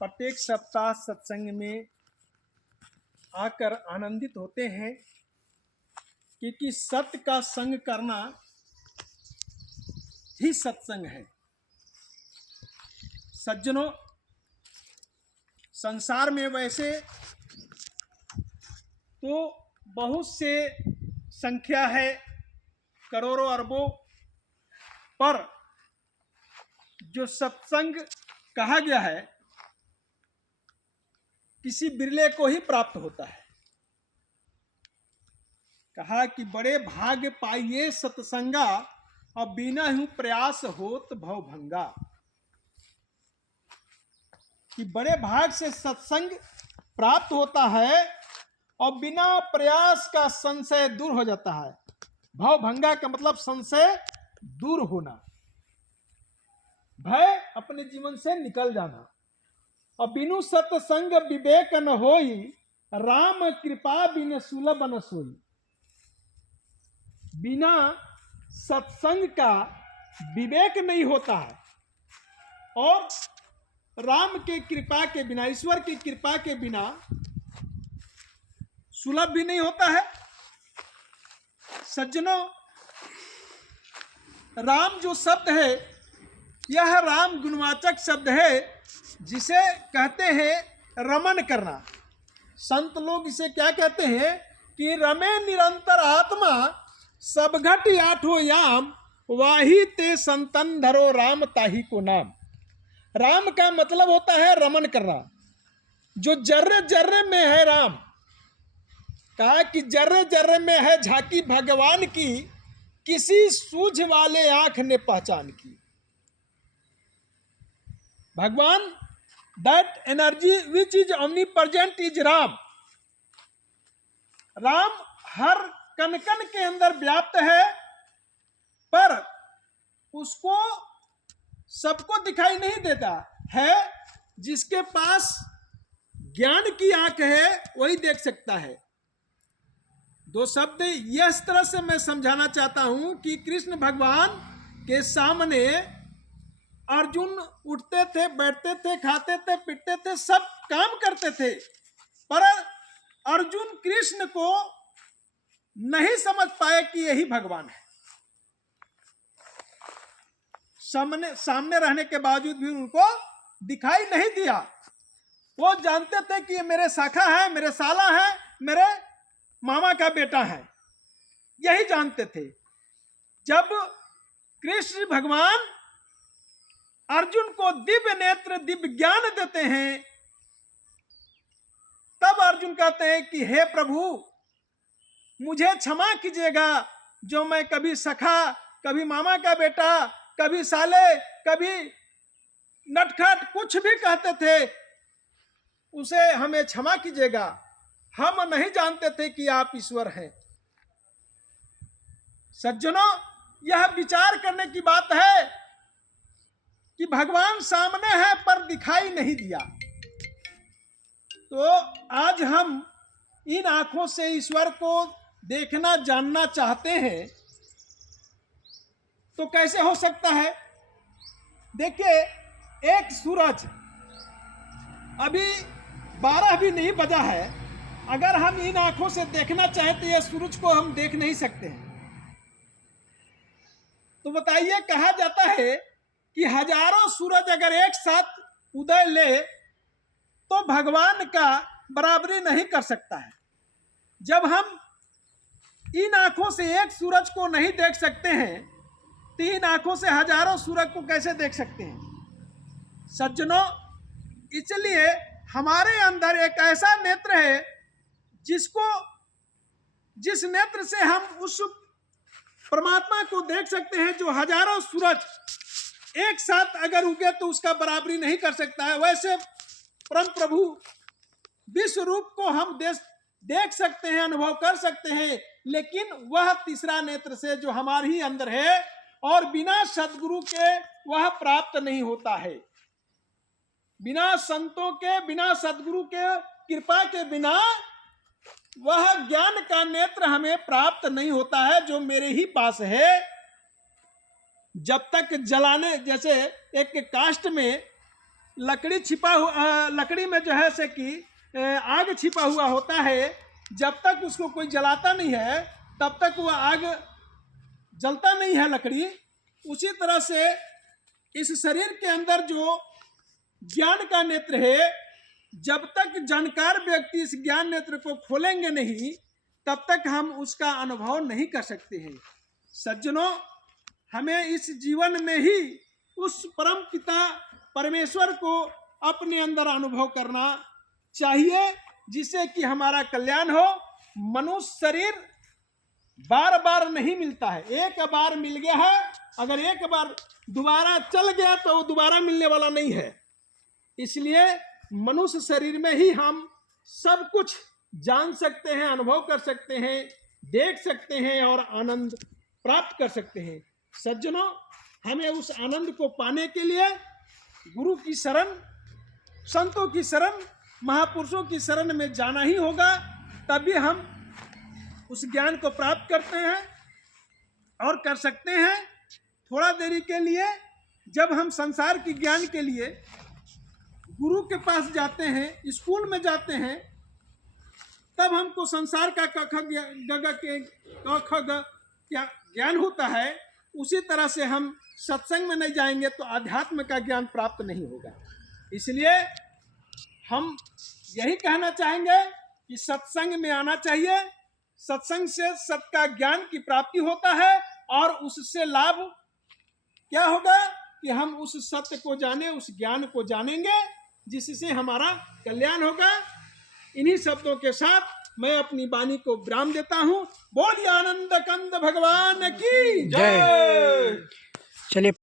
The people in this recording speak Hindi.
प्रत्येक सप्ताह सत्संग में आकर आनंदित होते हैं, क्योंकि सत्य का संग करना ही सत्संग है। सज्जनों, संसार में वैसे तो बहुत से संख्या है, करोड़ों अरबों, पर जो सत्संग कहा गया है किसी बिरले को ही प्राप्त होता है। कहा कि बड़े भाग्य पाइए सत्संगा, और बिना ही प्रयास होत भव भंगा। कि बड़े भाग से सत्संग प्राप्त होता है और बिना प्रयास का संशय दूर हो जाता है। भव भंगा का मतलब संशय दूर होना, भय अपने जीवन से निकल जाना। और बिनु सत्संग विवेक न होई, राम कृपा बिन सुलभ न सोई। बिना सत्संग का विवेक नहीं होता है, और राम के कृपा के बिना, ईश्वर की कृपा के बिना सुलभ भी नहीं होता है। सज्जनों, राम जो शब्द है, यह राम गुणवाचक शब्द है, जिसे कहते हैं रमन करना। संत लोग इसे क्या कहते हैं कि रमे निरंतर आत्मा, सब घट आठो याम, वाही ते संतन धरो राम ताही को नाम। राम का मतलब होता है रमन करना, जो जर्रे जर्रे में है राम। कहा कि जर्रे जर्रे में है झांकी भगवान की, किसी सूझ वाले आंख ने पहचान की। भगवान, that energy which is omnipresent is Ram. Ram हर कण कण के अंदर व्याप्त है, पर उसको सबको दिखाई नहीं देता है। जिसके पास ज्ञान की आंख है वही देख सकता है। दो शब्द इस तरह से मैं समझाना चाहता हूं कि कृष्ण भगवान के सामने अर्जुन उठते थे, बैठते थे, खाते थे, पीटते थे, सब काम करते थे, पर अर्जुन कृष्ण को नहीं समझ पाए कि यही भगवान है। सामने रहने के बावजूद भी उनको दिखाई नहीं दिया। वो जानते थे कि ये मेरे शाखा है, मेरे साला है, मेरे मामा का बेटा है, यही जानते थे। जब कृष्ण भगवान अर्जुन को दिव्य नेत्र, दिव्य ज्ञान देते हैं, तब अर्जुन कहते हैं कि हे प्रभु, मुझे क्षमा कीजिएगा, जो मैं कभी सखा, कभी मामा का बेटा, कभी साले, कभी नटखट कुछ भी कहते थे, उसे हमें क्षमा कीजिएगा। हम नहीं जानते थे कि आप ईश्वर हैं। सज्जनों, यह विचार करने की बात है कि भगवान सामने है पर दिखाई नहीं दिया। तो आज हम इन आंखों से ईश्वर को देखना, जानना चाहते हैं, तो कैसे हो सकता है? देखिए, एक सूरज, अभी 12 भी नहीं बजा है, अगर हम इन आंखों से देखना चाहें तो यह सूरज को हम देख नहीं सकते हैं। तो बताइए, कहा जाता है कि हजारों सूरज अगर एक साथ उदय ले तो भगवान का बराबरी नहीं कर सकता है। जब हम इन आंखों से एक सूरज को नहीं देख सकते हैं, तो इन आंखों से हजारों सूरज को कैसे देख सकते हैं? सज्जनों, इसलिए हमारे अंदर एक ऐसा नेत्र है जिस नेत्र से हम उस परमात्मा को देख सकते हैं, जो हजारों सूरज एक साथ अगर उगे तो उसका बराबरी नहीं कर सकता है। वैसे परम प्रभु विश्व रूप को हम देख सकते हैं, अनुभव कर सकते हैं, लेकिन वह तीसरा नेत्र से जो हमारे ही अंदर है, और बिना सद्गुरु के वह प्राप्त नहीं होता है। बिना संतों के, बिना सद्गुरु के कृपा के बिना वह ज्ञान का नेत्र हमें प्राप्त नहीं होता है, जो मेरे ही पास है। जब तक जलाने, जैसे एक काष्ठ में लकड़ी में जो है से कि आग छिपा हुआ होता है, जब तक उसको कोई जलाता नहीं है तब तक वह आग जलता नहीं है लकड़ी। उसी तरह से इस शरीर के अंदर जो ज्ञान का नेत्र है, जब तक जानकार व्यक्ति इस ज्ञान नेत्र को खोलेंगे नहीं तब तक हम उसका अनुभव नहीं कर सकते हैं। सज्जनों, हमें इस जीवन में ही उस परम पिता परमेश्वर को अपने अंदर अनुभव करना चाहिए, जिससे कि हमारा कल्याण हो। मनुष्य शरीर बार बार नहीं मिलता है, एक बार मिल गया है, अगर एक बार दोबारा चल गया तो वो दोबारा मिलने वाला नहीं है। इसलिए मनुष्य शरीर में ही हम सब कुछ जान सकते हैं, अनुभव कर सकते हैं, देख सकते हैं और आनंद प्राप्त कर सकते हैं। सज्जनों, हमें उस आनंद को पाने के लिए गुरु की शरण, संतों की शरण, महापुरुषों की शरण में जाना ही होगा, तभी हम उस ज्ञान को प्राप्त करते हैं और कर सकते हैं। थोड़ा देरी के लिए जब हम संसार की ज्ञान के लिए गुरु के पास जाते हैं, स्कूल में जाते हैं, तब हमको संसार का क ख ग ज्ञान होता है। उसी तरह से हम सत्संग में नहीं जाएंगे तो आध्यात्म का ज्ञान प्राप्त नहीं होगा। इसलिए हम यही कहना चाहेंगे कि सत्संग में आना चाहिए। सत्संग से सत्य का ज्ञान की प्राप्ति होता है और उससे लाभ क्या होगा कि हम उस सत्य को जाने, उस ज्ञान को जानेंगे, जिससे हमारा कल्याण होगा। इन्हीं शब्दों के साथ मैं अपनी वाणी को विराम देता हूँ। बोलिए आनंद कंद भगवान की जय। चलिए।